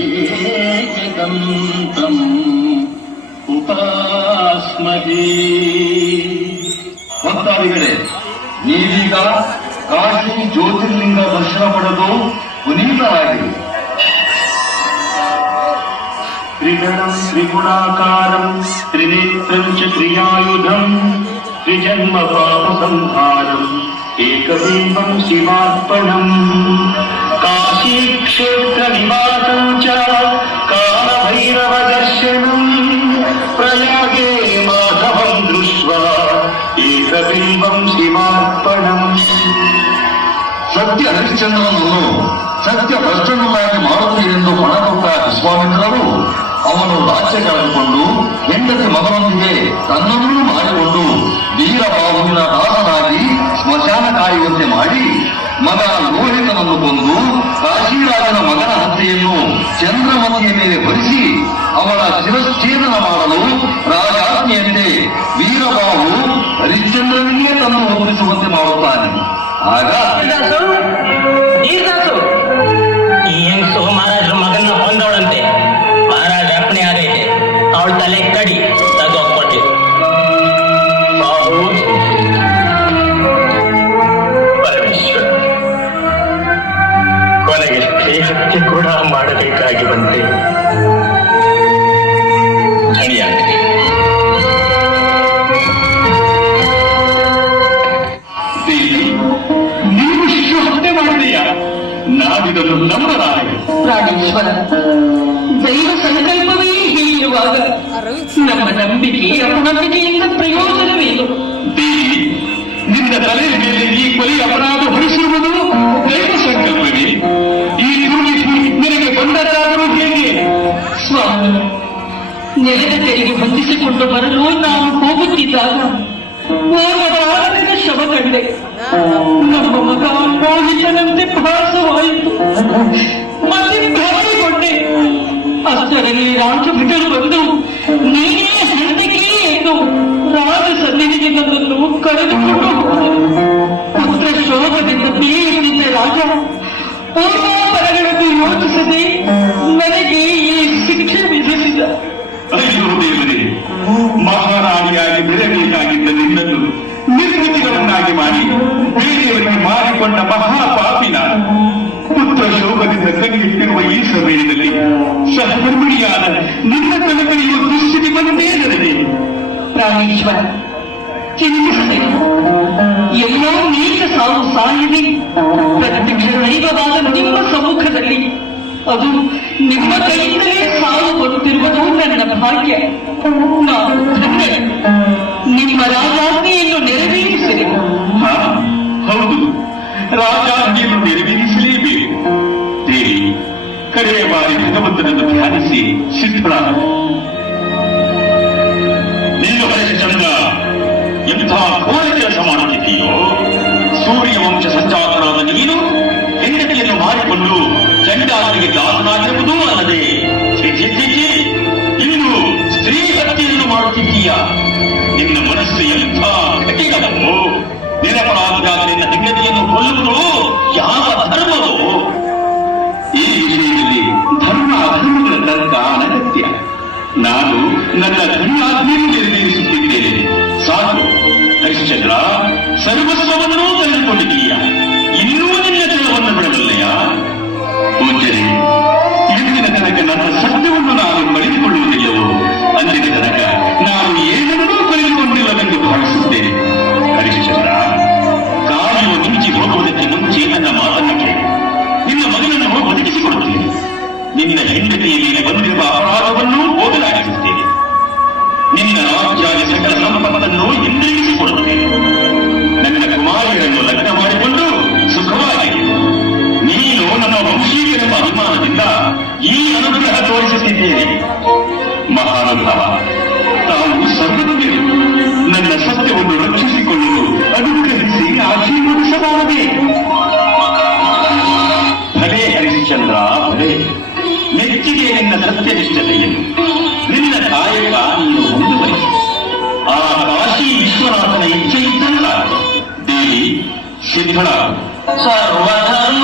ಏಕದಂತಂ ಉಪಾಸ್ಮಹೇ ಭಕ್ತಾದಿಗಳೇ ನೀವೀಗ ಕಾಶಿ ಜ್ಯೋತಿರ್ಲಿಂಗ ದರ್ಶನ ಪಡೆದು ಪುನೀತರಾಗಿರಿ ತ್ರಿಗಣಂ ತ್ರಿಗುಣಾಕಾರಂ ತ್ರಿನೇತ್ರಂ ಚ ತ್ರಿಯಾಯುಧಂ ತ್ರಿಜನ್ಮ ಪಾಪ ಸಂಹಾರಂ ಏಕಬಿಂಬಂ ಶಿವಾರ್ಪಣಂ ಕಾಶೀ ಏಕಬಿಂಬಂ ಶಿವಾರ್ಪಣಂ ಸತ್ಯ ಹರಿಶ್ಚಂದ್ರನನ್ನು ಸತ್ಯ ಭ್ರಷ್ಟನನ್ನಾಗಿ ಮಾಡುತ್ತೀರಿ ಎಂದು ಪಣತೊಟ್ಟ ವಿಶ್ವಾಮಿತ್ರರು ಅವನು ರಾಜ್ಯ ಕಳೆದುಕೊಂಡು ಹೆಂಡತಿ ಮಗನೊಂದಿಗೆ ತನ್ನನ್ನು ಮಾಡಿಕೊಂಡು ವೀರಬಾಹುವಿನ ದಾಸನಾಗಿ ಸ್ಮಶಾನ ಕಾಯುವಂತೆ ಮಾಡಿ ಮಗ ಲೋಹಿತನನ್ನು ಕೊಂದು ಕಾಶಿರಾಜನ ಮಗನ ಹತ್ಯೆಯನ್ನು ಚಂದ್ರಮತಿಯ ಮೇಲೆ ಭರಿಸಿ ಅವಳ ಶಿರಶ್ಛೇದನ ಮಾಡಲು ರಾಜಾಜ್ಞೆಯಂತೆ ವೀರಬಾಬು ಹರಿಶ್ಚಂದ್ರನಿಗೆ ತನ್ನ ಒದಗಿಸುವಂತೆ ಮಾಡುತ್ತಾನೆ. ಆಗ ಹೊಂದವಳಂತೆ? ಮಹಾರಾಜ ಅವಳ ತಲೆ ಕಡಿ ಕೊನೆಗೆ ಕೂಡ ಮಾಡಬೇಕಾಗಿ ಬಂತೆ ನಾವಿದನ್ನು ನಂಬಲಾರೆ. ಪ್ರಾಣೇಶ್ವರ ದೈವ ಸಂಕಲ್ಪವೇ ಹೀಗಿರುವಾಗ ನಮ್ಮ ನಂಬಿಕೆ ಅಪನಂಬಿಕೆಯಿಂದ ಪ್ರಯೋಜನವೇನು? ದೇವಿ ನಿನ್ನ ತಲೆಯ ಮೇಲೆ ಈ ಕೊಲೆ ಅಪರಾಧ ಹೊರಿಸಿರುವುದು ದೈವ ಸಂಕಲ್ಪವೇ? ಈ ನುಡಿಸು ನಿನಗೆ ಬಂದದ್ದಾದರೂ ಹೇಗೆ? ಸ್ವಾಮಿ ನೆಲದ ತೆರಿಗೆ ಹೊಂದಿಸಿಕೊಂಡು ಬರಲು ನಾವು ಹೋಗುತ್ತಿದ್ದಾಗ ಓರ್ವ ಶವ ಕಂಡೆ ಪೂರ್ವಾಪರಗಳನ್ನು ಯೋಚಿಸದೆ ನನಗೆ ಈ ಶಿಕ್ಷೆ ವಿಧಿಸಿದ. ಅಯ್ಯೋ ದೇವರೇ ಮಹಾರಾಣಿಯಾಗಿ ಬೆರಬೇಕಾಗಿದ್ದ ನಿನ್ನನ್ನು ನಿರ್ಮಿತಿಗಳನ್ನಾಗಿ ಮಾಡಿ ಬೇರೆಯವರಿಗೆ ಮಾರಿಕೊಂಡ ಮಹಾಪಾಪಿ ನಾನು ಪುತ್ರ ಶೋಭದಿಂದ ಕಣ್ಣಿಟ್ಟಿರುವ ಈ ಸಮಯದಲ್ಲಿ ಸಹಧರ್ಮಿಣಿಯಾದ ನಿನ್ನ ಕನಕರಿಯು ದುಸ್ಥಿತಿ ಬಂದೇ ನಡೆದೆ ಪ್ರಾಣೇಶ್ವರ ಚಿಂತಿಸಬೇಡಿ ಎಲ್ಲೋ ಸಾವು ಸಾಯಿದೆ ಪ್ರತ್ಯಕ್ಷ ದೈವವಾದ ನಿಮ್ಮ ಸಮ್ಮುಖದಲ್ಲಿ. ಅದು ನಿಮ್ಮ ಕೈಯಿಂದಲೇ ಸಾವು ಬರುತ್ತಿರುವುದು ನನ್ನ ಭಾಗ್ಯ. ನಿಮ್ಮ ರಾಜಾಜ್ಞೆಯನ್ನು ನೆರವೇರಿಸಲಿ ಹೌದು. ರಾಜಾಜ್ಞೆಯನ್ನು ನೆರವೇರಿಸಲೇಬೇಕು. ಕಡೆಯ ಬಾರಿ ಭಗವಂತನನ್ನು ಧ್ಯಾನಿಸಿ ಸಿದ್ಧಳಾದ. ನೀನು ಚಂದ ಎಂಥ ಘೋರ ಕೆಲಸ ಮಾಡುತ್ತಿದ್ದೀಯೋ ವಂಶ ಸಂಚಾತನಾದ ನೀನು ಹೆಂಡತಿಯನ್ನು ಮಾಡಿಕೊಂಡು ಚಂಡಾಲನಿಗೆ ದಾಸನಾಗಿರುವುದೂ ಅಲ್ಲದೆ. ಇನ್ನು ಸ್ತ್ರೀ ಶಕ್ತಿಯನ್ನು ಮಾಡುತ್ತಿದ್ದೀಯ? ನಿನ್ನ ಮನಸ್ಸು ಎಂಥ ಕಠಿಣವೋ? ನಿರಪರಾಧಿಯಾದ ನಿನ್ನ ಹೆಂಡತಿಯನ್ನು ಕೊಲ್ಲುವುದು ಯಾವ ಧರ್ಮವೋ? ಈ ವಿಷಯದಲ್ಲಿ ಧರ್ಮ ಅಧರ್ಮಗಳ ತರ್ಕ ಅನಗತ್ಯ. ನಾನು ನನ್ನ ಧರ್ಮಾಜ್ಞೆಯನ್ನು ನಿರ್ಣಯಿಸುತ್ತಿದ್ದೇನೆ ಸಾಕು. ಹರಿಶ್ಚಂದ್ರ ಸರ್ವಸ್ವವನ್ನೂ ತೆಗೆದುಕೊಂಡಿದ್ದೀಯ ಇನ್ನೂ ನಿನ್ನ ಜಲವನ್ನು ಬಿಡಬಲ್ಲೆಯ ಪೂಜ್ಯರೇ ಇಂದಿನ ತನಕ ನನ್ನ ಸತ್ಯವನ್ನು ನಾನು ಕಳೆದುಕೊಳ್ಳುವುದಿಲ್ಲವೋ ಅಂದಿನ ತನಕ విశ్వనాథుని చైతన్య దేవి సిద్ధ సర్వధర్మ